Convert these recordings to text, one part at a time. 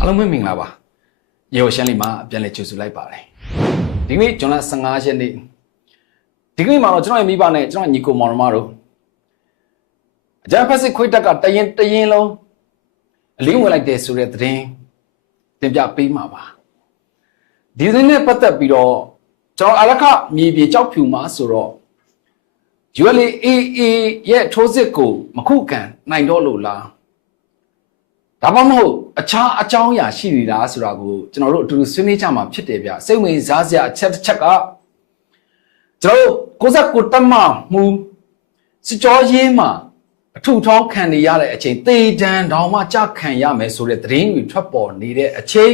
အားလုံးပဲမင်္ဂလာပါရေကိုရှမ်းလီမှာပြန်လည်ကြိုဆိုလိုက်ပါတယ်ဒီနေ့ကျွန်တော်15ရက်နေ့ဒီကနေ့မှာတော့ကျွန်တော်ရဲ့မိဘနဲ့ကျွန်တော်ညီကိုမောင်နှမတို့အကြံဖက်စစ်ခွေးတက်ကတရင်တရင်လုံးအလင်းဝင်လိုက်တဲ့ဆိုတဲ့သတင်းတင်ပြပေးမှာပါဒီသတင်းနဲ့ပတ်သက်ပြီးတော့ကျွန်တော်အရခမြေပြေကြောက်ဖြူမှာဆိုတော့ ULAA ရဲ့ထိုးစစ်ကိုမခုခံနိုင်တော့လို့လား ဒါမှမဟုတ်အခြားအကြောင်းအရာရှိနေတာဆိုတာကိုကျွန်တော်တို့အတူတူဆွေးနွေးကြမှာဖြစ်တယ်ဗျစိတ်ဝင်စားစရာအချက်တစ်ချက်ကကျွန်တော်တို့ကိုစက်ကိုတက်မှမှုစစ်ကြောရေးမှာအထုထောင်းခံနေရတဲ့အချိန်တေတံတောင်မှကြခံရမယ်ဆိုတဲ့သတင်းတွေထွက်ပေါ်နေတဲ့အချိန်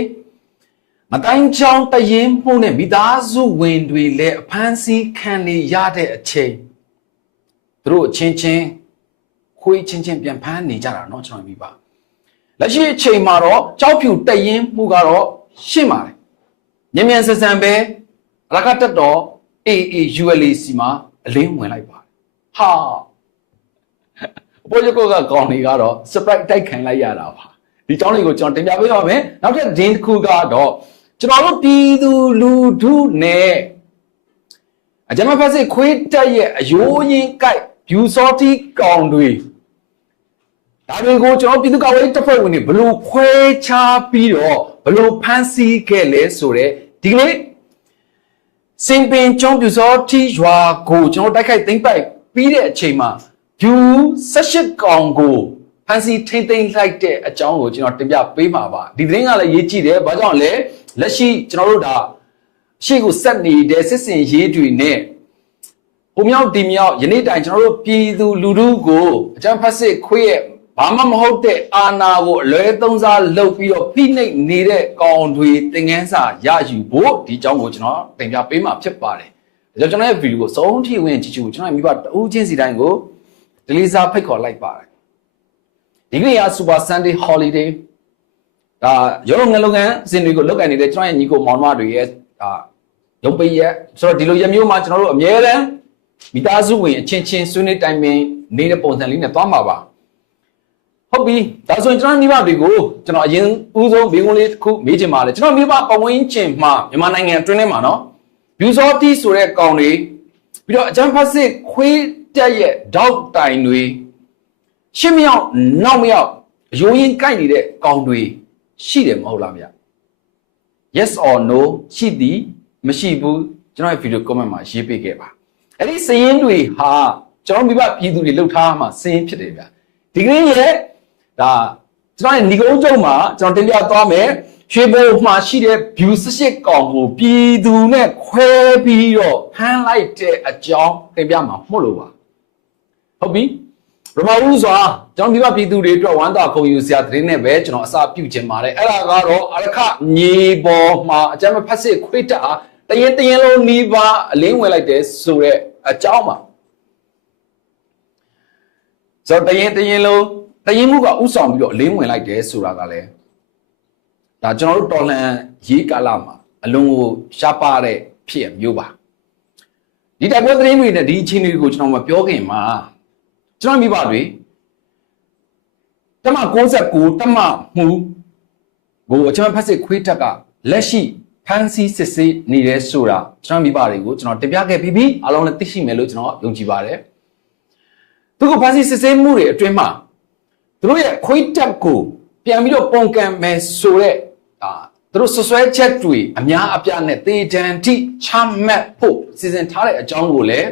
မတိုင်းချောင်းတရင်မှုနဲ့မိသားစုဝင်တွေလည်းအဖမ်းဆီးခံနေရတဲ့အချိန်သူတို့အချင်းချင်းခွေးချင်းချင်းပြန်ဖမ်းနေကြတာเนาะကျွန်တော်မြင်ပါ လက်ရှိအချိန်မှာတော့ကြောက်ဖြူတက်ရင်မှုကတော့ရှင်းပါတယ်။မြန်မြန်ဆန်ဆန်ပဲအလကတက်တော့ AAULAC မှာအလင်းဝင်လိုက်ပါတယ်။ဟာအပေါ်ရကောကကောင်းနေကတော့ surprise တိုက်ခံလိုက်ရတာပါ။ဒီကြောင်းလေးကိုကျွန်တော်တင်ပြပေးပါမယ်။နောက်ထပ်ဒင်းတစ်ခုကတော့ကျွန်တော်တို့ပြည်သူလူထုနဲ့အကြမ်းဖက်စစ်ခွေးတက်ရဲ့အယိုးရင်းကြိုက် view sorty ကောင်တွေ ဒါတွေကိုကျွန်တော်ပြည်သူ့ကာကွယ်ရေးတပ်ဖွဲ့ဝင်တွေဘလို့ခွဲခြားပြီးတော့ဘလို့ဖမ်းဆီးခဲ့လဲဆိုတော့ဒီကနေ့စင်ပင်ကျုံးပြူစောတီရွာကိုကျွန်တော်တိုက်ခိုက်သိမ်းပိုက်ပြီးတဲ့အချိန်မှာဂျူ18ကောင်ကိုဖမ်းဆီးထိမ့်သိမ်းလိုက်တဲ့အကြောင်းကိုကျွန်တော်တင်ပြပေးမှာပါဒီသတင်းကလည်းရေးကြည့်တယ်ဘာကြောင့်လဲလက်ရှိကျွန်တော်တို့ဒါရှေ့ကိုဆက်နေတဲ့စစ်စင်ရေးတွေနဲ့ဟိုမြောက်ဒီမြောက်ယနေ့တိုင်ကျွန်တော်တို့ပြည်သူလူထုကိုအကြမ်းဖက်စစ်ခွေးရဲ့ ဘာမှမဟုတ်တဲ့အာဏာကိုအလွဲသုံးစားလုပ်ပြီးတော့ဖိနှိပ်နေတဲ့ကောင်တွေသင်ငန်းစာရယူဖို့ဒီအကြောင်းကိုကျွန်တော်တင်ပြပေးမှာဖြစ်ပါတယ်။ဒါကြောင့်ကျွန်တော်ရဲ့ဗီဒီယိုကိုစုံထိဝင်ကြည့်ကြည့်ကျွန်တော်ရဲ့မိဘတဦးချင်းစီတိုင်းကိုဒလီစာဖိတ်ခေါ်လိုက်ပါတယ်။ဒီကနေ့က Super Sunday Holiday ဒါရောလုံးငလုံးကန်စင်တွေကိုလောက်ကန်နေတဲ့ကျွန်တော်ရဲ့ညီကိုမောင်မတွေရဲ့ဒါရုံးပိတ်ရက်ဆိုတော့ဒီလိုရက်မျိုးမှာကျွန်တော်တို့အများတန်းမိသားစုဝင်အချင်းချင်းဆွေးနွေးတိုင်ပင်နေတဲ့ပုံစံလေးနဲ့သွားမှာပါ ဟုတ်ပြီဒါဆိုရင်ကျွန်တော်မိဘတွေကိုကျွန်တော်အရင်ဦးဆုံးမိကုန်းလေးတစ်ခုမေးချင်ပါတယ်ကျွန်တော်မိဘပဝင်းကျင်မှာမြန်မာနိုင်ငံအတွင်းထဲမှာနော်ဗျူစောတီဆိုတဲ့ကောင်တွေပြီးတော့အချမ်းဖတ်စစ်ခွေးတက်ရဲ့တောက်တိုင်တွေရှင်းမရောက်နောက်မရောက်အယိုးရင်ကိုက်နေတဲ့ကောင်တွေရှိတယ်မဟုတ်လားဗျ yes or no ရှိသည်မရှိဘူးကျွန်တော်ရဲ့ဗီဒီယို comment မှာရေးပေးခဲ့ပါအဲ့ဒီစည်ရင်းတွေဟာကျွန်တော်မိဘပြည်သူတွေလှုပ်ထားမှစည်ရင်းဖြစ်တယ်ဗျဒီကနေ့ရဲ့ ဒါကျွန်တော်ရဲ့ညီကုန်းကျုံမှာကျွန်တော်တင်ပြသွားမယ်ရွှေဘိုမှာရှိတဲ့ view 18ကောင်ကိုပြည်သူနဲ့ခွဲပြီးတော့ဖမ်းလိုက်တဲ့အကြောင်းတင်ပြမှာမှုလို့ပါဟုတ်ပြီရမဦးစွာကျွန်တော်ဒီကပြည်သူတွေအတွက်ဝမ်းသာခုံယူစရာသတင်းနဲ့ပဲကျွန်တော်အစာပြုတ်ခြင်းပါတယ်အဲ့ဒါကတော့အရခညီပေါ်မှာအကြမ်းဖက်စစ်ခွေးတက်အားတရင်တရင်လုံးနီးပါးအလင်းဝင်လိုက်တယ်ဆိုတဲ့အကြောင်းပါဆိုတော့တရင်တရင်လုံး တရင်မှုကဥဆောင်ပြီးတော့အလင်းဝင်လိုက်တယ်ဆိုတာကလည်းဒါကျွန်တော်တို့တော်လှန်ရေးကာလမှာအလုံးကိုရှားပါတဲ့ဖြစ်ရမျိုးပါဒီတိုက်ပွဲသတင်းတွေနဲ့ဒီအချင်းတွေကိုကျွန်တော်မပြောခင်မှာကျွန်တော်မိဘတွေတမ69တမမှုကိုအချမ်းဖက်စစ်ခွေးတက်ကလက်ရှိဖန်စီစစ်ဆေးနေတယ်ဆိုတာကျွန်တော်မိဘတွေကိုကျွန်တော်တင်ပြခဲ့ပြီးပြီအားလုံးလည်းသိရှိမယ်လို့ကျွန်တော်ယုံကြည်ပါတယ်သူကဖန်စီစစ်ဆေးမှုတွေအတွင်းမှာ သူတို့ရဲ့ခွေးတက်ကိုပြန်ပြီးတော့ပုံကံမယ်ဆိုတဲ့အာသူတို့ဆွဆွဲချက်တွေအများအပြားနဲ့တေတံတိချမှတ်ဖို့စီစဉ်ထားတဲ့အကြောင်းကိုလည်း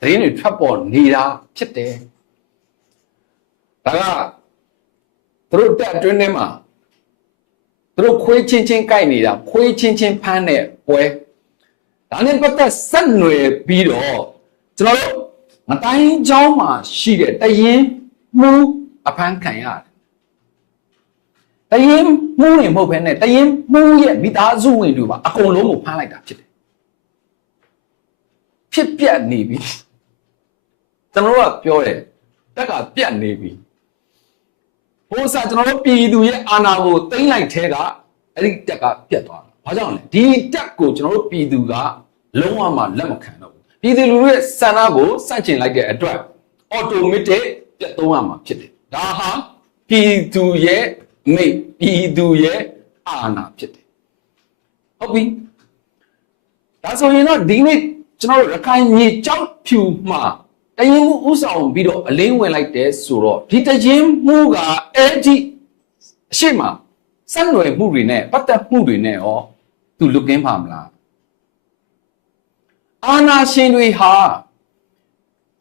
သတင်းတွေထွက်ပေါ်နေတာဖြစ်တယ်ဒါကသူတို့တက်အတွင်းထဲမှာသူတို့ခွေးချင်းချင်းကြိုက်နေတာခွေးချင်းချင်းဖမ်းတဲ့ပွဲဒါနဲ့ပတ်သက်ဆက်နွယ်ပြီးတော့ကျွန်တော်တို့မတိုင်းเจ้าမှာရှိတဲ့တရင်မှု အဖမ်းခံရတယ်တရင်မှုနေမဟုတ်ဘဲနဲ့တရင်မှုရဲ့မိသားစုဝင်တွေပါအကုန်လုံးကိုဖမ်းလိုက်တာဖြစ်တယ်ဖြစ်ပြက်နေပြီကျွန်တော်တို့ကပြောတယ်တက်ကပြက်နေပြီဟိုစားကျွန်တော်တို့ပြည်သူရဲ့အာဏာကိုသိမ်းလိုက်ထဲကအဲ့ဒီတက်ကပြက်သွားတာဘာကြောင့်လဲဒီတက်ကိုကျွန်တော်တို့ပြည်သူကလုံးဝမှလက်မခံတော့ဘူးပြည်သူလူထုရဲ့စံနာကိုစန့်ကျင်လိုက်တဲ့အတွက် automatic ပြတ်သုံးရမှာဖြစ်တယ် ဒါဟာပြည်သူရဲ့မိတ်ပြည်သူရဲ့အာဏာဖြစ်တယ်ဟုတ်ပြီဒါဆိုရင်တော့ဒီနေ့ကျွန်တော်တို့ရခိုင်မြေကြောက်ဖြူမှာတရင်မှုဥဆောင်ပြီးတော့အလင်းဝင်လိုက်တယ်ဆိုတော့ဒီတရင်မှုကအဲ့ဒီအရှိမစံရွယ်မှုတွေနဲ့ပတ်သက်မှုတွေနဲ့ရောသူလွတ်ကင်းပါမလားအာနာရှင်တွေဟာ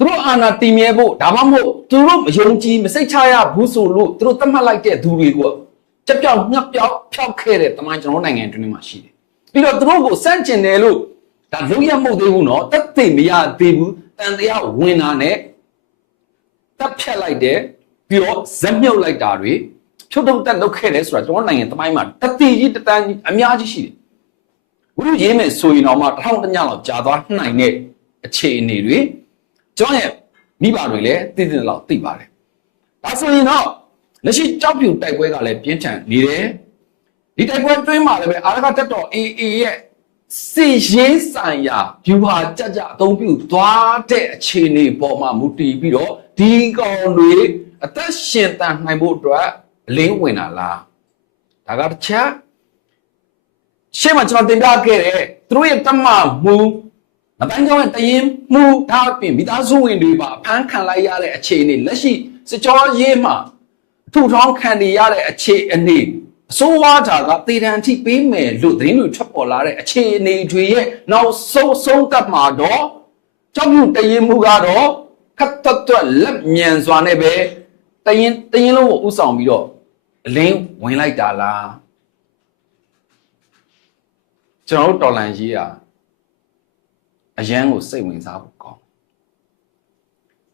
သူတို့အာဏာတည်မြဲဖို့ဒါမှမဟုတ်သူတို့မယုံကြည်မစိတ်ချရဘူးဆိုလို့သူတို့သတ်မှတ်လိုက်တဲ့သူတွေကိုကြက်ပြောင်ငှက်ပြောင်ဖျောက်ခဲ့တဲ့တမန်ကျွန်တော်နိုင်ငံအတွင်းမှာရှိတယ်။ပြီးတော့သူတို့ကိုစန့်ကျင်တယ်လို့ဒါလုံးရမဟုတ်သေးဘူးနော်တက်သိမရသေးဘူးတန်တရားဝင်တာနဲ့တက်ဖြတ်လိုက်တယ်ပြီးတော့ဇက်မြုပ်လိုက်တာတွေဖြုတ်ထုတ်တက်လုပ်ခဲ့တယ်ဆိုတာကျွန်တော်နိုင်ငံတမိုင်းမှာတတိကြီးတတန်းအများကြီးရှိတယ်။ဘုရားရေးမယ်ဆိုရင်တော့မှတစ်ထောင်တညလောက်ကြာသွားနိုင်တဲ့အခြေအနေတွေ ကျွန်တော်ရဲ့မိဘတွေလည်းသိသိလောက်သိပါတယ်ဒါဆိုရင်တော့လက်ရှိကြောက်ပြူတိုက်ပွဲကလည်းပြင်းထန်နေတယ်ဒီတိုက်ပွဲတွင်းမှာလည်းပဲအာရကတက်တော် AA ရဲ့စီရေးဆိုင်ရာဗျူဟာကြကြအသုံးပြုသွားတဲ့အခြေအနေပေါ်မှာမူတည်ပြီးတော့ဒီကောင်တွေအသက်ရှင်တန်နိုင်ဖို့အတွက်အလင်းဝင်တာလားဒါကတစ်ချက်ရှေ့မှာကျွန်တော်တင်ပြခဲ့တဲ့သူတို့ရဲ့တမမူ မတိုင်းကြောင်းရဲ့တရင်မူဒါအပြင်မိသားစုဝင်တွေပါအဖမ်းခံလိုက်ရတဲ့အခြေအနေလက်ရှိစကြောရေးမှာထူထောင်ခံနေရတဲ့အခြေအနေအစိုးရတာကတေတံအထိပေးမယ်လို့သတင်းတွေထွက်ပေါ်လာတဲ့အခြေအနေတွေရဲ့နောက်ဆုံးဆုံးသက်မှာတော့ကြောက်ရွံ့တရင်မှုကတော့ခတ်တွတ်တွတ်လက်မြန်စွာနဲ့ပဲတရင်တရင်လုံးကိုဥဆောင်ပြီးတော့အလင်းဝင်လိုက်တာလားကျွန်တော်တို့တော်လန်ကြီးอ่ะ အရန်ကိုစိတ်ဝင်စားဖို့ကောင်း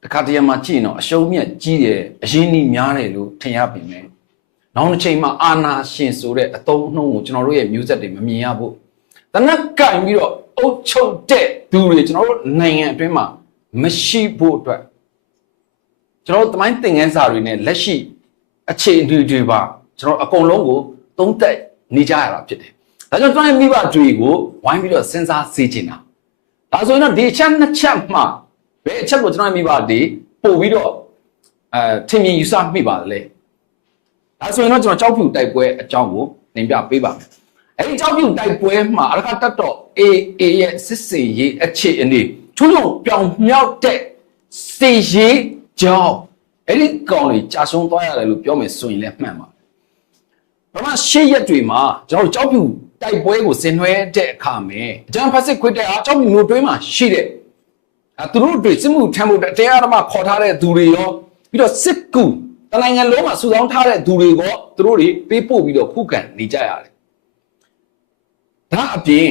တခါတရံမှာကြည့်ရင်တော့အရှုံးမြတ်ကြီးတယ်အရင်ကြီးများတယ်လို့ထင်ရပေမဲ့နောက်တစ်ချိန်မှာအာနာရှင်ဆိုတဲ့အတုံးနှုံးကိုကျွန်တော်တို့ရဲ့မျိုးဆက်တွေမမြင်ရဘူးတနက်ကင်ပြီးတော့အုတ်ချုပ်တဲ့သူတွေကျွန်တော်တို့နိုင်ငံအတွင်းမှာမရှိဖို့အတွက်ကျွန်တော်တို့တမိုင်းသင်ခန်းစာတွေနဲ့လက်ရှိအခြေအနေတွေပါကျွန်တော်အကုန်လုံးကိုသုံးသပ်နေကြရတာဖြစ်တယ်ဒါကြောင့်ကျွန်တော်ရဲ့မိဘတွေကိုဝိုင်းပြီးတော့စဉ်းစားစေချင်တာ ဒါဆိုရင်တော့ဒီအချက်နှစ်ချက်မှဘယ်အချက်ကိုကျွန်တော်ရဲ့မိဘတွေပို့ပြီးတော့အဲထင်မြင်ယူဆမိပါလဲဒါဆိုရင်တော့ကျွန်တော်ကြောက်ဖြူတိုက်ပွဲအကြောင်းကိုသင်ပြပေးပါမယ်အဲဒီကြောက်ဖြူတိုက်ပွဲမှာအရကတတ်တော့ AA ရဲ့စစ်စေးရေးအခြေအနေချွန်းချုံပြောင်မြောက်တဲ့စေရေးကြောင်းအဲ့ဒီကောင်တွေကြာဆုံးသွားရတယ်လို့ပြောမယ်ဆိုရင်လည်းမှန်ပါဘာမှရှေ့ရက်တွေမှာကျွန်တော်ကြောက်ဖြူတိုက်ပွဲကိုဆင်နွှဲတဲ့အခါမှာအကြံဖက်စစ်ခွတ်တဲ့အားကြောက်ဖြူမျိုးတွင်းမှာရှိတဲ့အဲသူတို့တွေစစ်မှုထမ်းဖို့တရားဓမ္မခေါ်ထားတဲ့သူတွေရောပြီးတော့စစ်ကူတနိုင်ငံလုံးမှာစုဆောင်းထားတဲ့သူတွေကသူတို့တွေပေးပို့ပြီးတော့ခုခံနေကြရတယ်ဒါအပြင်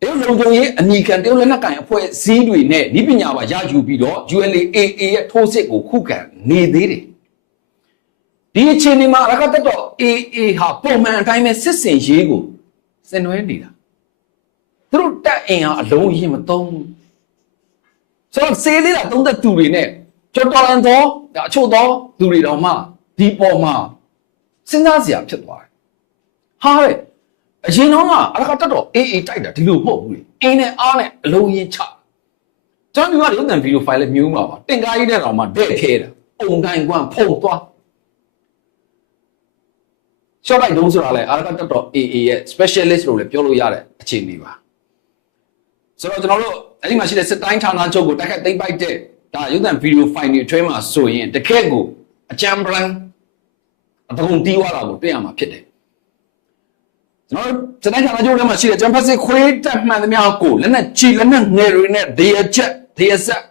တရုတ်လုံခြုံရေးအမိခံတရုတ်လက်နက်ကိုင်အဖွဲ့စည်းတွေနဲ့ဤပညာပါရယူပြီးတော့ ULAA ရဲ့ထိုးစစ်ကိုခုခံနေသေးတယ်ဒီအချိန်ဒီမှာရကတက်တော့ AA ဟာပုံမှန်အတိုင်းပဲစစ်စင်ရေးကို စင်နွှဲနေတာသူတို့တက်အင်ဟာအလုံးရင်မသုံးဘူးဆိုတော့စေးလေးတာသုံးသက်သူတွေနဲ့ကျော်တော်လန်သောအချို့သောသူတွေတော်မှဒီပေါ်မှာစဉ်းစားစရာဖြစ်သွားတယ်ဟာတဲ့အရင်တော့ကအရကတက်တော့အေးအေးတိုက်တာဒီလိုမဟုတ်ဘူးလေအင်းနဲ့အားနဲ့အလုံးရင်ချကျွန်တော်ဒီကရုပ်သံဗီဒီယိုဖိုင်လေးမျိုးမှာပါတင်ကားကြီးတဲ့တော့မှတဲ့ခဲတာပုံတိုင်းကွမ်းဖုံသွား ရှော့လိုက်တုံးဆိုတာလေအရကတက်တော့ AA ရဲ့ specialist လို့လည်းပြောလို့ရတဲ့အခြေအနေပါဆိုတော့ကျွန်တော်တို့အဲ့ဒီမှာရှိတဲ့စစ်တိုင်းဌာနချုပ်ကိုတိုက်ခိုက်သိမ်းပိုက်တဲ့ဒါရုပ်သံဗီဒီယိုဖိုင်တွေအတွင်းမှာဆိုရင်တကယ့်ကိုအကြံပလန်အတုံးတီးသွားတာကိုတွေ့ရမှာဖြစ်တယ်ကျွန်တော်ကျွန်တော်ဌာနချုပ်ထဲမှာရှိတဲ့ကျန်ဖက်စစ်ခွေးတက်မှန်သမျှကိုလက်နဲ့ချီလက်နဲ့ငယ်တွေနဲ့ဒေရချက်ဒေရဆက်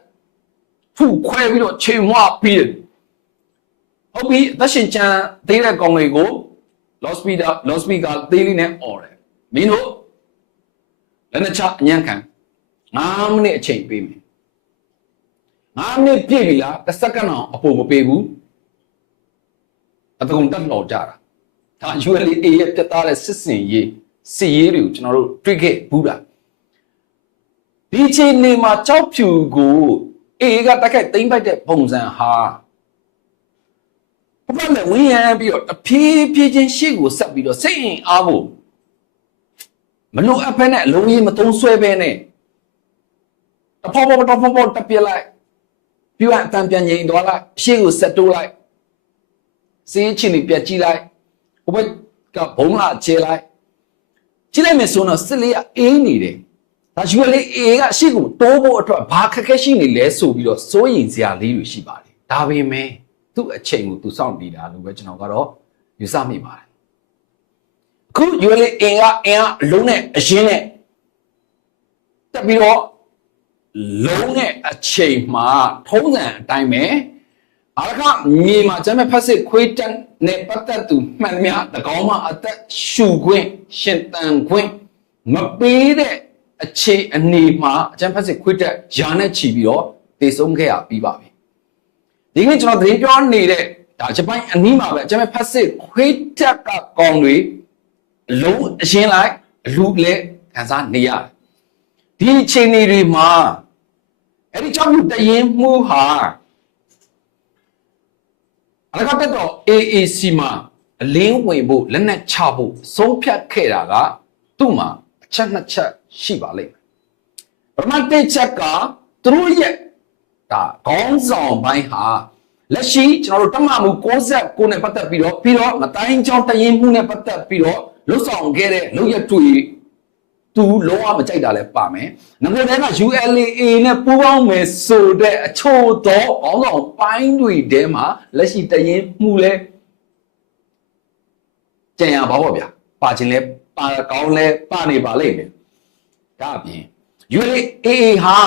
ဖူခွဲပြီးတော့ချိန်မွားပြီးတယ်ဟုတ်ပြီအသက်ရှင်ချမ်းသေးတဲ့ကောင် လေးကို lost speaker lost speaker သေးလေးနဲ့អော်တယ်မင်းတို့လက်နဲ့ချအညံ့ခံ9မိနစ်အချိန်ပေးမယ်9မိနစ်ပြည့်ပြီလားတစ်စက္ကန့်အောင်အပေါ်မပေးဘူးအတကုံတက်လော်ကြတာဒါ ULA ရဲ့ပြတ်သားတဲ့စစ်စင်ရေးစစ်ရေးတွေကိုကျွန်တော်တို့တွေ့ခဲ့ဘူးတာဒီအချိန်နေမှာကြောက်ဖြူကိုအေကတက်ခိုက်သိမ့်ပိုက်တဲ့ပုံစံဟာ ဘာမှမဝင်ရပြီးတော့တဖြည်းဖြည်းချင်းရှေ့ကိုဆက်ပြီးတော့စိတ်ရင်အားဖို့မလို့အဖက်နဲ့အလုံးကြီးမသုံးဆွဲပဲနဲ့တဖောဖောတဖောဖောတပြစ်လိုက်ပြီးတော့အတန်ပြန်ငိန်သွားလိုက်ရှေ့ကိုဆက်တိုးလိုက်စေးချင်းတွေပြက်ကြည့်လိုက်ဟိုဘက်ကဘုံလာချေလိုက်ကြည့်လိုက်မယ်ဆိုတော့စစ်လေးကအေးနေတယ်ဒါယူလေးအေးကအရှိကိုတိုးဖို့အတွက်ဘာခက်ခဲရှိနေလဲဆိုပြီးတော့စိုးရင်စရာလေးတွေရှိပါတယ်ဒါပေမဲ့ သူ့အချိန်ကိုသူစောင့်နေတာလို့ပဲကျွန်တော်ကတော့ယူဆမိပါတယ်ခုယူလေးအင်ကအင်ကအလုံးနဲ့အရင်နဲ့တက်ပြီးတော့လုံးနဲ့အချိန်မှာထုံးစံအတိုင်းပဲအရကမြေမှာကျမ်းဖတ်စစ်ခွေးတန်းနဲ့ပတ်သက်သူမှန်များတကောင်းမှအသက်ရှူခွင့်ရှင်တန်ခွင့်မပေးတဲ့အခြေအနေမှာအကျမ်းဖတ်စစ်ခွေးတက်ယာနဲ့ချီပြီးတော့တည်ဆုံးခဲ့ရပြီးပါပြီ ဒီကနေ့ကျွန်တော်သတင်းပြောနေတဲ့ဒါဂျပန်အနီးမှာပဲအကျမ်းဖတ်စစ်ခွေးတက်ကကောင်းတွေအလုံးအရှင်းလိုက်အလူလည်းခံစားနေရတယ်ဒီအချိန်တွေမှာအဲ့ဒီကြောင့်တရင်မှုဟာအလကတက်တော့ AAC မှာအလင်းဝင်ဖို့လက်နက်ချဖို့ဆုံးဖြတ်ခဲ့တာကသူ့မှာအချက်နှစ်ချက်ရှိပါလိမ့်မယ်ပထမတစ်ချက်ကသူတို့ရဲ့ ဒါခေါင်းဆောင်ပိုင်းဟာလက်ရှိကျွန်တော်တို့တမမှု69နဲ့ပတ်သက်ပြီးတော့ပြီးတော့မတိုင်းချောင်းတရင်မှုနဲ့ပတ်သက်ပြီးတော့လှုပ်ဆောင်ခဲ့တဲ့လုပ်ရတွေသူလုံးဝမကြိုက်တာလဲပါမယ်။နောက်တစ်ခါက ULA နဲ့ပူးပေါင်းမယ်ဆိုတဲ့အချို့သောအောင်းဆောင်ပိုင်းတွေထဲမှာလက်ရှိတရင်မှုလဲကြံရပါပေါ့ဗျာ။ပါခြင်းလဲပါကောင်းလဲပါနေပါလိမ့်မယ်။ဒါအပြင် ULA ဟာ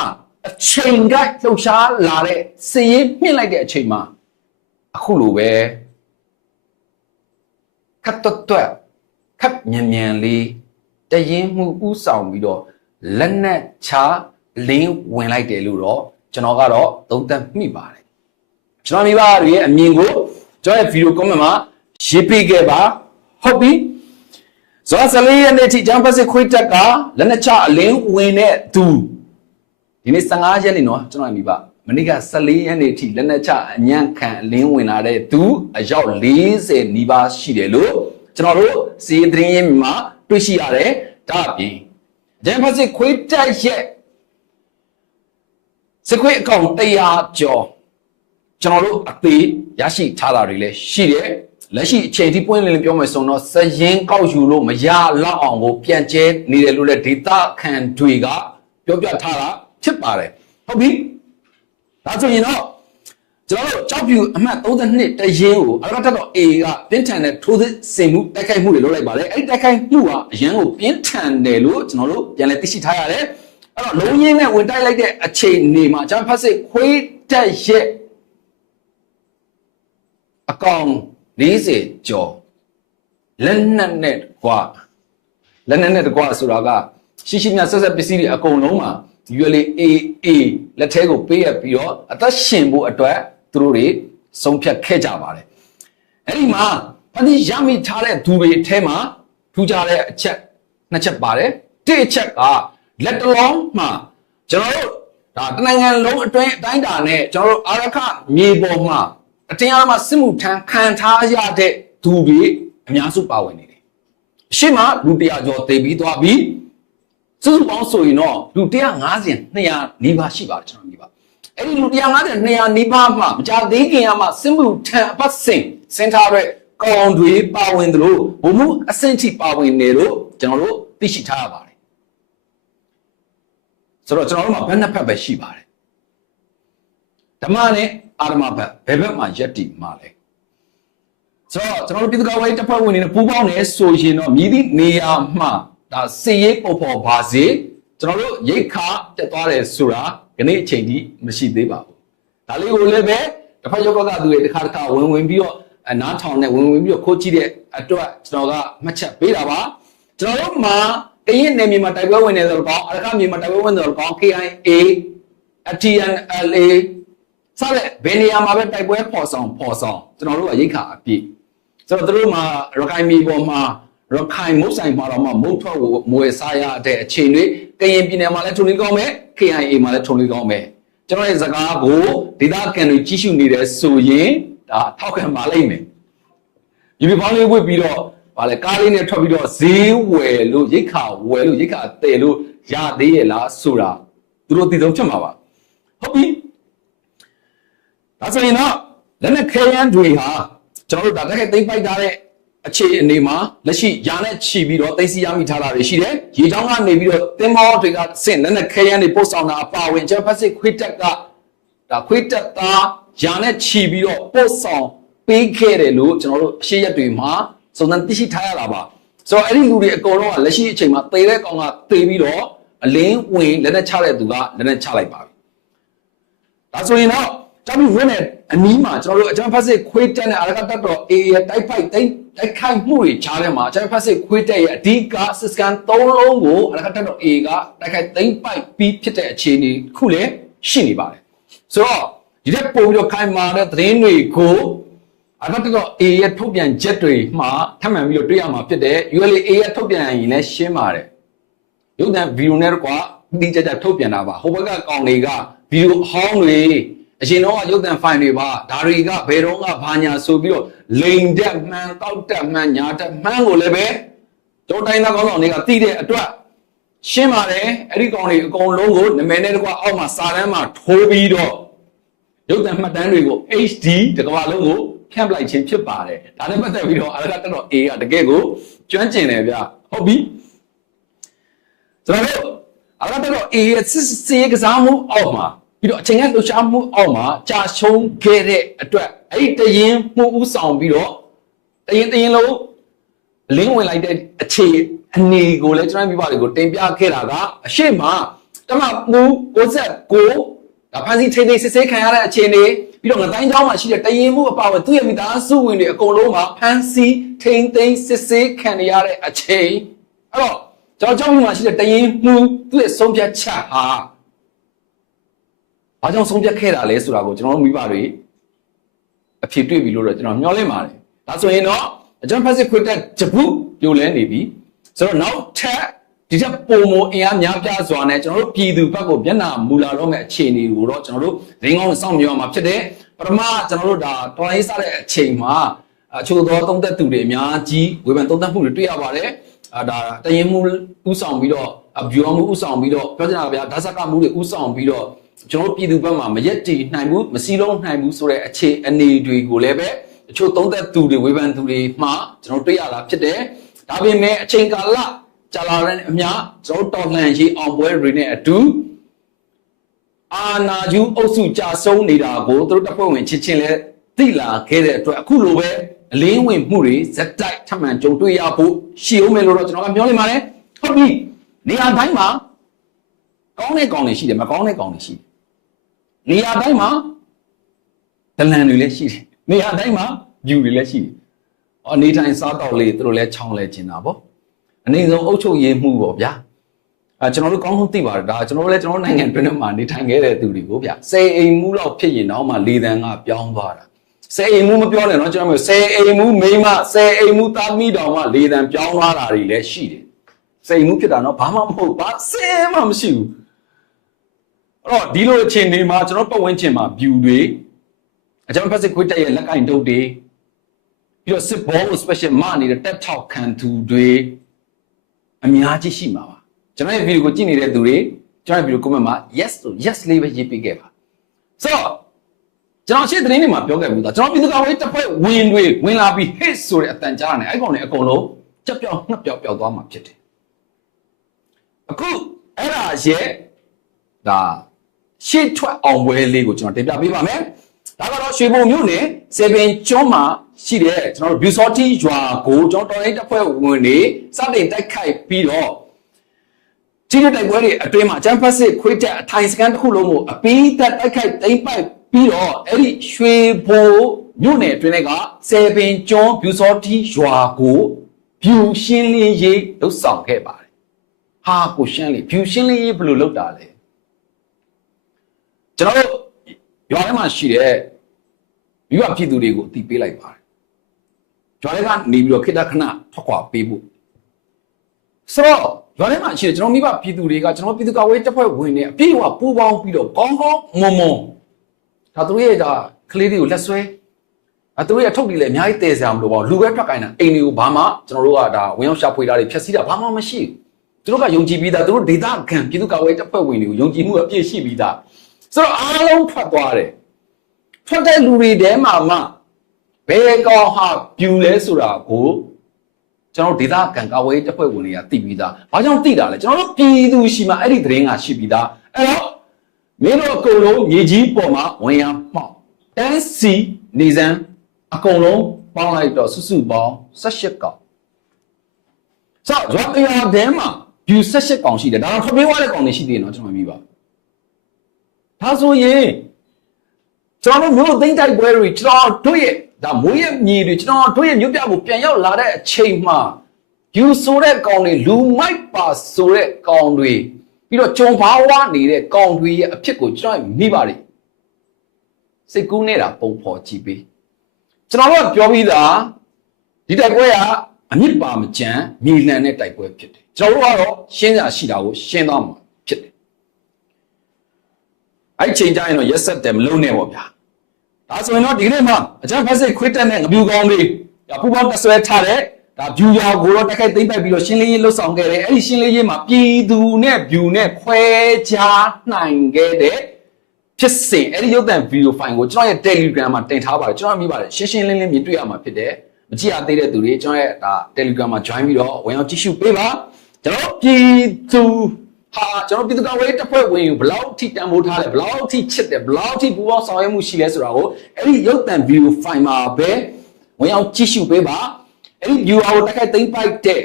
အချိန်ကလှုပ်ရှားလာတဲ့စည်ရင်မြင့်လိုက်တဲ့အချိန်မှာအခုလိုပဲခတ်တွတ်တွတ်ခတ်မြန်မြန်လေးတရင်မှုဥဆောင်ပြီးတော့လက်နက်ချလင်းဝင်လိုက်တယ်လို့တော့ကျွန်တော်ကတော့သုံးသပ်မိပါတယ်ကျွန်တော်မိဘတွေရဲ့အမြင်ကိုကျွန်တော်ရဲ့ဗီဒီယိုကွန်မန့်မှာရေးပေးခဲ့ပါဟုတ်ပြီဇောဆလေးရဲ့နေ့ထိဂျမ်ပတ်စစ်ခွေးတက်ကလက်နက်ချအလင်းဝင်တဲ့သူ ဒီနေ့15ရက်နေ့နော်ကျွန်တော်မိဘမနေ့က14ရက်နေ့ထိလက်နက်ချအညံ့ခံအလင်းဝင်လာတဲ့သူအယောက်40နီးပါးရှိတယ်လို့ကျွန်တော်တို့စီးသတင်းရင်းမှာတွေ့ရှိရတယ်ဒါအပြင်ဂျမ်ဖတ်စစ်ခွေးတက်ရဲ့စခွေးအကောင့်100ကျော်ကျွန်တော်တို့အသေးရရှိထားတာတွေလည်းရှိတယ်လက်ရှိအချိန်ထိပွင့်လင်းလင်းပြောမယ်ဆိုတော့စရင်ကောက်ယူလို့မရလောက်အောင်ကိုပြန်ကျဲနေတယ်လို့လည်းဒေတာခံတွေကပြောပြထားတာ ဖြစ်ပါတယ်ဟုတ်ပြီဒါဆိုရင်တော့ကျွန်တော်တို့ကြောက်ပြူအမှတ်32တရင်ကိုအရကတက်တော့ A ကပြင်းထန်တဲ့ထိုးစစ်ဆင်မှုတိုက်ခိုက်မှုတွေလုပ်လိုက်ပါတယ်အဲ့ဒီတိုက်ခိုက်မှုကအရန်ကိုပြင်းထန်တယ်လို့ကျွန်တော်တို့ပြန်လည်သိရှိထားရတယ်အဲ့တော့လုံးရင်းနဲ့ဝင်တိုက်လိုက်တဲ့အချိန်နေမှာဂျမ်ဖတ်စစ်ခွေးတက်ရဲ့အကောင်40ကျော်လက်နက်နဲ့ကွာလက်နက်နဲ့တကွာဆိုတာကရှိရှိမြဆက်ဆက်ပစ္စည်းတွေအကုန်လုံးမှာ ULA AA လက်ထဲကိုပေးရပြီးတော့အသက်ရှင်ဖို့အတွက်သူတို့တွေဆုံးဖြတ်ခဲ့ကြပါတယ်အဲ့ဒီမှာဖန်တီရမိထားတဲ့သူတွေအထဲမှာထူးခြားတဲ့အချက်နှစ်ချက်ပါတယ်တစ်အချက်ကလက်တလုံးမှာကျွန်တော်တို့ဒါတနိုင်ငံလုံးအတွင်းအတိုင်းတာနဲ့ကျွန်တော်တို့အာရခမြေပေါ်မှာအတင်းအားမှစစ်မှုထမ်းခံထားရတဲ့သူတွေအများစုပါဝင်နေတယ်ရှေ့မှာလူတရာကျော်တည်ပြီးသွားပြီး စုစုပေါင်းဆိုရင်တော့လူ150 200နီးပါးရှိပါတယ်ကျွန်တော်ညီပါအဲ့ဒီလူ150 200နီးပါးမှမကြသေးခင်ကမှစစ်မှုထမ်းအပတ်စဉ်စင်တာရဲ့ကောင်တွေပါဝင်သလိုဘုံမှုအဆင့်ထိပါဝင်နေလို့ကျွန်တော်တို့သိရှိထားရပါတယ်ဆိုတော့ကျွန်တော်တို့မှာဘယ်နှစ်ဖက်ပဲရှိပါတယ်ဓမ္မနဲ့အာရမဘက်ဘယ်ဘက်မှာယက်တိမှာလဲဆိုတော့ကျွန်တော်တို့ပြည်သူ့ကာကွယ်ရေးတပ်ဖွဲ့ဝင်တွေနဲ့ပူးပေါင်းနေဆိုရင်တော့မြည်သည့်နေရာမှာ ဒါစီရေးပေါ်ပေါ်ပါစေကျွန်တော်တို့ရိတ်ခါတက်သွားတယ်ဆိုတာဒီနေ့အချိန်ကြီးမရှိသေးပါဘူးဒါလေးကိုလည်းပဲတစ်ဖက်ယောက်ကသူတွေတစ်ခါတစ်ခါဝင်ဝင်ပြီးတော့အနားထောင်နဲ့ဝင်ဝင်ပြီးတော့ခိုးကြည့်တဲ့အတွက်ကျွန်တော်ကမှတ်ချက်ပေးတာပါကျွန်တော်တို့မှာကရင်နယ်မြေမှာတိုက်ပွဲဝင်နေတယ်တော့ကောင်းအရခမြေမှာတိုက်ပွဲဝင်နေတယ်တော့ကောင်း KIA ATNLA စတဲ့ဘယ်နေရာမှာပဲတိုက်ပွဲပေါ်ဆောင်ပေါ်ဆောင်ကျွန်တော်တို့ကရိတ်ခါအပြည့်ဆိုတော့တို့မှာရခိုင်ပြည်ပေါ်မှာ ရခိုင်မုတ်ဆိုင်မှာတော့မှမုတ်ထွက်ကိုမွေစားရတဲ့အခြေတွေကရင်ပြည်နယ်မှာလည်းထုံလေးကောင်းမယ် KIA မှာလည်းထုံလေးကောင်းမယ်ကျွန်တော်ရဲ့စကားကိုဒေသခံတွေကြီးစုနေတယ်ဆိုရင်ဒါထောက်ခံပါလိမ့်မယ်ဒီပြပေါင်းလေးဝစ်ပြီးတော့ဗာလေကားလေးနဲ့ထွက်ပြီးတော့ဈေးဝယ်လို့ရိတ်ခါဝယ်လို့ရိတ်ခါတည်လို့ရသေးရဲ့လားဆိုတာသူတို့သိဆုံးဖြစ်မှာပါဟုတ်ပြီဒါဆိုရင်တော့လက်နဲ့ခဲယမ်းတွေဟာကျွန်တော်တို့ဒါတက်ခိုက်သိမ့်ပိုက်ထားတဲ့ အခြေအနေမှာလက်ရှိယာနဲ့ချီပြီးတော့သိသိရမိထားတာတွေရှိတယ်။ရေချောင်းကနေပြီးတော့သင်္ဘောတွေကဆင့်လက်နဲ့ခဲရန်တွေပို့ဆောင်တာအပါအဝင်ဂျပန်စစ်ခွေးတက်ကဒါခွေးတက်သားယာနဲ့ချီပြီးတော့ပို့ဆောင်ပေးခဲ့တယ်လို့ကျွန်တော်တို့အရှိရက်တွေမှာစုံစမ်းသိရှိထားရတာပါ။ဆိုတော့အဲ့ဒီလူတွေအကုန်လုံးကလက်ရှိအချိန်မှာသေတဲ့ကောင်ကသေပြီးတော့အလင်းဝင်လက်နဲ့ချတဲ့သူကလက်နဲ့ချလိုက်ပါပြီ။ဒါဆိုရင်တော့ တောင်ပြဝင်တဲ့အနီးမှာကျွန်တော်တို့အကြမ်းဖက်စစ်ခွေးတက်နဲ့အရကတတ်တော် A ရဲ့တိုက်ဖိုက်တိုက်တိုက်ခိုက်မှုတွေကြားထဲမှာအကြမ်းဖက်စစ်ခွေးတက်ရဲ့အဓိကစစ်စကန်၃လုံးကိုအရကတတ်တော် A ကတိုက်ခိုက်သိမ့်ပိုက်ပြီးဖြစ်တဲ့အခြေအနေတစ်ခုလည်းရှိနေပါတယ်။ဆိုတော့ဒီတဲ့ပုံပြီးတော့ခိုင်မာတဲ့သတင်းတွေကိုအရကတတ်တော် A ရဲ့ထုတ်ပြန်ချက်တွေမှာထပ်မံပြီးတော့တွေ့ရမှာဖြစ်တဲ့ ULA A ရဲ့ထုတ်ပြန်ရင်လည်းရှင်းပါတယ်။ရုပ်သံဗီဒီယိုနဲ့ကွာဒီကြကြထုတ်ပြန်တာပါဟိုဘက်ကကောင်တွေကဗီဒီယိုအဟောင်းတွေ အရင်တော့ရုပ်သံဖိုင်တွေပါဒါတွေကဘယ်တော့ကဘာညာဆိုပြီးတော့လိန်တက်မှန်တောက်တက်မှန်ညာတက်မှန်ကိုလည်းပဲကျောင်းတိုင်းသားကောင်းဆောင်တွေကသိတဲ့အတွက်ရှင်းပါတယ်အဲ့ဒီကောင်တွေအကုန်လုံးကိုနမဲနဲ့တကွာအောက်မှာစာတန်းမှာထိုးပြီးတော့ရုပ်သံမှတ်တမ်းတွေကို HD တကဘာလုံးကိုဖြန့်ပလိုက်ခြင်းဖြစ်ပါတယ်ဒါနဲ့ပတ်သက်ပြီးတော့အရကတက်တော့ A ကတကယ်ကိုကျွမ်းကျင်တယ်ဗျဟုတ်ပြီကျွန်တော်တို့အရကတက်တော့ A ရဲ့စစ်စေးကစားမှုအောက်မှာ ပြီးတော့အချိန်ကလှူရှားမှုအောက်မှာကြာရှုံးခဲ့တဲ့အတွက်အဲ့ဒီတရင်မှုဥဆောင်ပြီးတော့တရင်တရင်လုံးလင်းဝင်လိုက်တဲ့အခြေအနေကိုလည်းကျွန်တော်မိဘတွေကိုတင်ပြခဲ့တာကအရှိမတမမူ69ဒါဖန်စီချိန်ချိန်စစ်ဆေးခံရတဲ့အခြေအနေပြီးတော့ငတိုင်းချောင်းမှာရှိတဲ့တရင်မှုအပါဝင်သူ့ရဲ့မိသားစုဝင်တွေအကုန်လုံးမှာဖန်စီထိန်သိမ်းစစ်ဆေးခံရတဲ့အချိန်အဲ့တော့ကျွန်တော်ကြောက်မှုမှာရှိတဲ့တရင်မှုသူ့ရဲ့ဆုံးဖြတ်ချက်ဟာ ဘာကြောင့်ဆုံးဖြတ်ခဲ့တာလဲဆိုတာကိုကျွန်တော်တို့မိဘတွေအဖြစ်တွေ့ပြီလို့တော့ကျွန်တော်မျှော်လင့်ပါတယ်ဒါဆိုရင်တော့အကျွန်ဖက်စစ်ခွတ်တက်ဂျပုပြိုလဲနေပြီဆိုတော့နောက်ထပ်ဒီထက်ပုံမအင်အားများပြားစွာနဲ့ကျွန်တော်တို့ပြည်သူဘက်ကိုမျက်နှာမူလာတော့မဲ့အခြေအနေကိုတော့ကျွန်တော်တို့ရင်းကောင်းစောင့်မျှော်မှာဖြစ်တယ်ပထမကျွန်တော်တို့ဒါတော်လိုင်းစားတဲ့အချိန်မှာအချို့သောသုံးသက်သူတွေအများကြီးဝေဖန်သုံးသက်မှုတွေတွေ့ရပါတယ်အာဒါတရင်မှုဥဆောင်ပြီးတော့အဗျူမှုဥဆောင်ပြီးတော့ပြောချင်တာဗျာဓာတ်စကမှုတွေဥဆောင်ပြီးတော့ ကျွန်တော်ပြည်သူဘက်မှာမရက်တီနိုင်ဘူးမစည်းလုံးနိုင်ဘူးဆိုတဲ့အခြေအနေတွေကိုလည်းပဲအချို့သုံးသက်သူတွေဝေဖန်သူတွေမှကျွန်တော်တွေ့ရတာဖြစ်တယ်ဒါပေမဲ့အချိန်ကာလကြာလာတဲ့အမျှကျွန်တော်တော်လှန်ရေးအောင်ပွဲတွေနဲ့အတူအာနာယူအုပ်စုကြာဆုံးနေတာကိုသူတို့တပ်ဖွဲ့ဝင်ချင်းချင်းလဲသိလာခဲ့တဲ့အတွက်အခုလိုပဲအလင်းဝင်မှုတွေဇက်တိုက်ထမှန်ကြုံတွေ့ရဖို့ရှိအောင်မယ်လို့တော့ကျွန်တော်ကပြောနေပါတယ်ဟုတ်ပြီနေရာတိုင်းမှာကောင်းတဲ့ကောင်တွေရှိတယ်မကောင်းတဲ့ကောင်တွေရှိတယ် နေရာတိုင်းမှာဒလန်တွေလည်းရှိတယ်နေရာတိုင်းမှာဂျူတွေလည်းရှိတယ်အနေထိုင်စားတော့လေးသူတို့လည်းချောင်းလဲကျင်တာပေါ့အနေဆုံးအုပ်ချုပ်ရေးမှုပေါ့ဗျာအဲကျွန်တော်တို့ကောင်းဆုံးသိပါတယ်ဒါကျွန်တော်တို့လည်းကျွန်တော်တို့နိုင်ငံတွင်းမှာနေထိုင်ခဲ့တဲ့သူတွေကိုဗျဆယ်အိမ်မှုလောက်ဖြစ်ရင်တော့မှလေတန်းကပြောင်းသွားတာဆယ်အိမ်မှုမပြောနဲ့နော်ကျွန်တော်မျိုးဆယ်အိမ်မှုမိမဆယ်အိမ်မှုသားမိတော်မှလေတန်းပြောင်းသွားတာတွေလည်းရှိတယ်ဆယ်အိမ်မှုဖြစ်တာနော်ဘာမှမဟုတ်ဘာဆယ်မှမရှိဘူး အဲ့တော့ဒီလိုအခြေအနေမှာကျွန်တော်ပတ်ဝန်းကျင်မှာ view တွေအကြောင်းဖက်စစ်ခွေးတက်ရဲ့လက်ကင်တုတ်တွေပြီးတော့စစ်ဘောကို special မနေတဲ့တက်ထောက်ခံသူတွေအများကြီးရှိမှာပါကျွန်တော်ရဲ့ video ကိုကြည့်နေတဲ့သူတွေကျွန်တော်ရဲ့ video comment မှာ yes ဆို yes လေးပဲရေးပေးခဲ့ပါဆိုတော့ကျွန်တော်ရှင်းသတင်းတွေမှာပြောခဲ့ဘူးသားကျွန်တော်ပြည်သူ့ကောင်ရေးတစ်ဖွဲ့ဝင်တွေဝင်လာပြီး hit ဆိုတဲ့အတန်ကြားနေအဲ့ကောင်တွေအကုန်လုံးကြက်ပြောင်းငှက်ပြောင်းပြောင်းသွားမှာဖြစ်တယ်အခုအဲ့ဒါရဲ့ဒါ ရှေ့ထွက်အောင်ပွဲလေးကိုကျွန်တော်တင်ပြပေးပါမယ်ဒါကတော့ရွှေဘုံမြို့နယ်စေပင်ကျွန်းမှာရှိတဲ့ကျွန်တော်တို့ Busorti ရွာကိုကျွန်တော်တော်ရေးတပ်ဖွဲ့ဝင်တွေစတင်တိုက်ခိုက်ပြီးတော့ကြီးတဲ့တိုက်ပွဲတွေအတွင်းမှာချမ်ပတ်စစ်ခွေးတက်အထိုင်စကန်တစ်ခုလုံးကိုအပီးသက်တိုက်ခိုက်သိမ်းပိုက်ပြီးတော့အဲ့ဒီရွှေဘုံမြို့နယ်အတွင်းကစေပင်ကျွန်း Busorti ရွာကိုဖြူရှင်းလင်းရေးလှုပ်ဆောင်ခဲ့ပါတယ်ဟာကိုရှင်းလင်းဖြူရှင်းလင်းရေးဘယ်လိုလုပ်တာလဲ ကျွန်တော်တို့ရွာထဲမှာရှိတဲ့မိဘပြည်သူတွေကိုအသိပေးလိုက်ပါတယ်ရွာထဲကနေပြီးတော့ခိတ္တခဏထွက်ခွာပေးဖို့ဆိုတော့ရွာထဲမှာရှိတဲ့ကျွန်တော်မိဘပြည်သူတွေကကျွန်တော်ပြည်သူ့ကာကွယ်ရေးတပ်ဖွဲ့ဝင်တွေအပြည့်အဝပူးပေါင်းပြီးတော့ကောင်းကောင်းမွန်မွန်ဒါသူတို့ရဲ့ဒါကလေးတွေကိုလက်ဆွဲအဲသူတို့ရဲ့ထုတ်ပြီးလဲအများကြီးတည်စရာမလိုပါဘူးလူပဲထွက်ကိုင်းတာအိမ်တွေကိုဘာမှကျွန်တော်တို့ကဒါဝင်ရောက်ရှာဖွေတာတွေဖျက်ဆီးတာဘာမှမရှိဘူးသူတို့ကယုံကြည်ပြီးသားသူတို့ဒေတာခံပြည်သူ့ကာကွယ်ရေးတပ်ဖွဲ့ဝင်တွေကိုယုံကြည်မှုအပြည့်ရှိပြီးသား ဆိုတော့အားလုံးဖတ်သွားတယ်ဖတ်တဲ့လူတွေထဲမှာမှဘယ်ကောင်ဟာပြူလဲဆိုတာကိုကျွန်တော်ဒေတာကံကာဝေးတပ်ဖွဲ့ဝင်တွေကသိပြီးသားဘာကြောင့်သိတာလဲကျွန်တော်တို့ပြည်သူရှိမှအဲ့ဒီသတင်းကရှိပြီးသားအဲ့တော့မင်းတို့အကုန်လုံးမြေကြီးပေါ်မှာဝင်ရမှောက်တန်းစီနေစမ်းအကုန်လုံးပေါင်းလိုက်တော့စုစုပေါင်း18ကောင်ဆော့ရွာတရားတဲမှာ view 18ကောင်ရှိတယ်ဒါတော့ခပေးွားတဲ့ကောင်တွေရှိသေးတယ်နော်ကျွန်တော်မြင်ပါဘူး ဒါဆိုရင်ကျွန်တော်တို့မြို့သိမ့်တိုက်ပွဲတွေကျွန်တော်တို့ရဲ့ဒါမိုးရဲ့မြေတွေကျွန်တော်တို့ရဲ့မြို့ပြကိုပြန်ရောက်လာတဲ့အချိန်မှာယူဆိုတဲ့ကောင်တွေလူမိုက်ပါဆိုတဲ့ကောင်တွေပြီးတော့ကြုံဘာဝနေတဲ့ကောင်တွေရဲ့အဖြစ်ကိုကျွန်တော်မိပါတယ်စိတ်ကူးနေတာပုံဖော်ကြည့်ပေးကျွန်တော်တို့ကပြောပြီးသားဒီတိုက်ပွဲကအမြင့်ပါမကြမ်းမြေလန်တဲ့တိုက်ပွဲဖြစ်တယ်ကျွန်တော်တို့ကတော့ရှင်းစာရှိတာကိုရှင်းသွားမှာ အဲ့ချိန်ကျရင်တော့ရက်ဆက်တယ်မလုံးနဲ့ပေါ့ဗျာဒါဆိုရင်တော့ဒီနေ့မှအကြမ်းဖက်စိတ်ခွေးတက်တဲ့ငပြူကောင်းတွေဒါပူပေါင်းတဆွဲထားတဲ့ဒါဗျူရာကိုတော့တက်ခိုက်သိမ့်ပိုက်ပြီးတော့ရှင်းလင်းရေးလှုပ်ဆောင်ခဲ့တယ်အဲ့ဒီရှင်းလင်းရေးမှာပြည်သူနဲ့ဗျူနဲ့ခွဲခြားနိုင်ခဲ့တဲ့ဖြစ်စဉ်အဲ့ဒီရုပ်သံဗီဒီယိုဖိုင်ကိုကျွန်တော်ရဲ့ Telegram မှာတင်ထားပါတယ်ကျွန်တော်မြင်ပါတယ်ရှင်းရှင်းလင်းလင်းမြင်တွေ့ရမှာဖြစ်တယ်မကြည့်ရသေးတဲ့သူတွေကျွန်တော်ရဲ့ဒါ Telegram မှာ join ပြီးတော့ဝင်အောင်ကြည့်ရှုပေးပါကျွန်တော်ပြည်သူ ဟာကျွန်တော်ပြည်သူ့ကောင်ဝေးတပ်ဖွဲ့ဝင်ကိုဘယ်လောက်ထိတန်ဖိုးထားလဲဘယ်လောက်ထိချစ်တယ်ဘယ်လောက်ထိပူပေါင်းဆောင်ရွက်မှုရှိလဲဆိုတာကိုအဲ့ဒီရုပ်သံဗီဒီယိုဖိုင်မှာပဲဝင်အောင်ကြည့်ရှုပေးပါအဲ့ဒီ viewer ကိုတက်ခိုက်သိမ့်ပိုက်တဲ့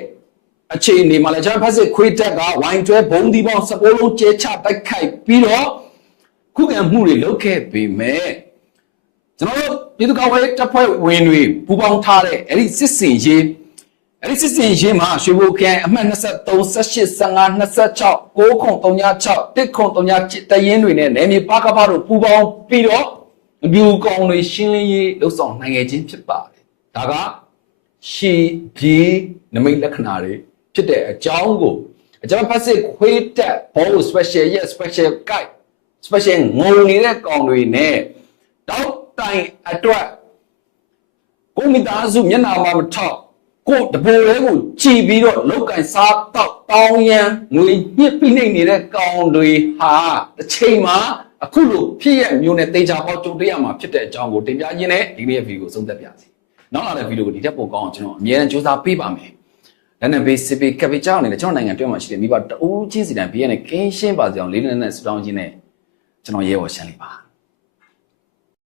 အခြေအနေမှာလည်းကျွန်တော်ဖက်စစ်ခွေးတက်ကဝိုင်းတွဲဘုံဒီပေါင်းစပိုးလုံးကျဲချတိုက်ခိုက်ပြီးတော့ခုခံမှုတွေလုပ်ခဲ့ပေမဲ့ကျွန်တော်တို့ပြည်သူ့ကောင်ဝေးတပ်ဖွဲ့ဝင်တွေပူပေါင်းထားတဲ့အဲ့ဒီစစ်စင်ရေး အဲ့ဒီစစ်စင်ရေးမှာရွှေဘိုခရိုင်အမှတ်23 18 15 26 9ခု36 1ခု36တရင်တွေနဲ့နယ်မြေပါကပါတို့ပူပေါင်းပြီးတော့အပြူကောင်တွေရှင်းလင်းရေးလှုပ်ဆောင်နိုင်ခဲ့ခြင်းဖြစ်ပါတယ်ဒါကရှီပြေနမိတ်လက္ခဏာတွေဖြစ်တဲ့အကြောင်းကိုအကျွန်တော်ဖတ်စစ်ခွေးတက်ဘော special yes special guide special ငုံနေတဲ့ကောင်တွေနဲ့တောက်တိုင်အတွက်ကိုမိသားစုမျက်နှာမှာမထောက် ကိုတပိုလေးကိုကြည်ပြီးတော့လောက်ကင်စားတော့တောင်းရန်ငွေညှစ်ပိနေနေတဲ့ကောင်တွေဟာတစ်ချိန်မှာအခုလိုဖြစ်ရမျိုးနဲ့တေချာပေါကြုံတွေ့ရမှာဖြစ်တဲ့အကြောင်းကိုတင်ပြရင်းနဲ့ဒီနေ့ရဲ့ဗီဒီယိုကိုဆုံးသက်ပါစီနောက်လာတဲ့ဗီဒီယိုကိုဒီထက်ပိုကောင်းအောင်ကျွန်တော်အမြဲတမ်းစူးစမ်းပေးပါမယ်လက်နက်ဘေးစစ်ဘေးကပ်ဘေးကြောင်းနေတဲ့ကျွန်တော်နိုင်ငံတွင်းမှာရှိတဲ့မိဘတအူးချင်းစီတန်ဘေးရနဲ့ကင်းရှင်းပါစေအောင်လေးလေးနက်နက်ဆူတောင်းခြင်းနဲ့ကျွန်တော်ရဲဘော်ရှမ်းလေးပါ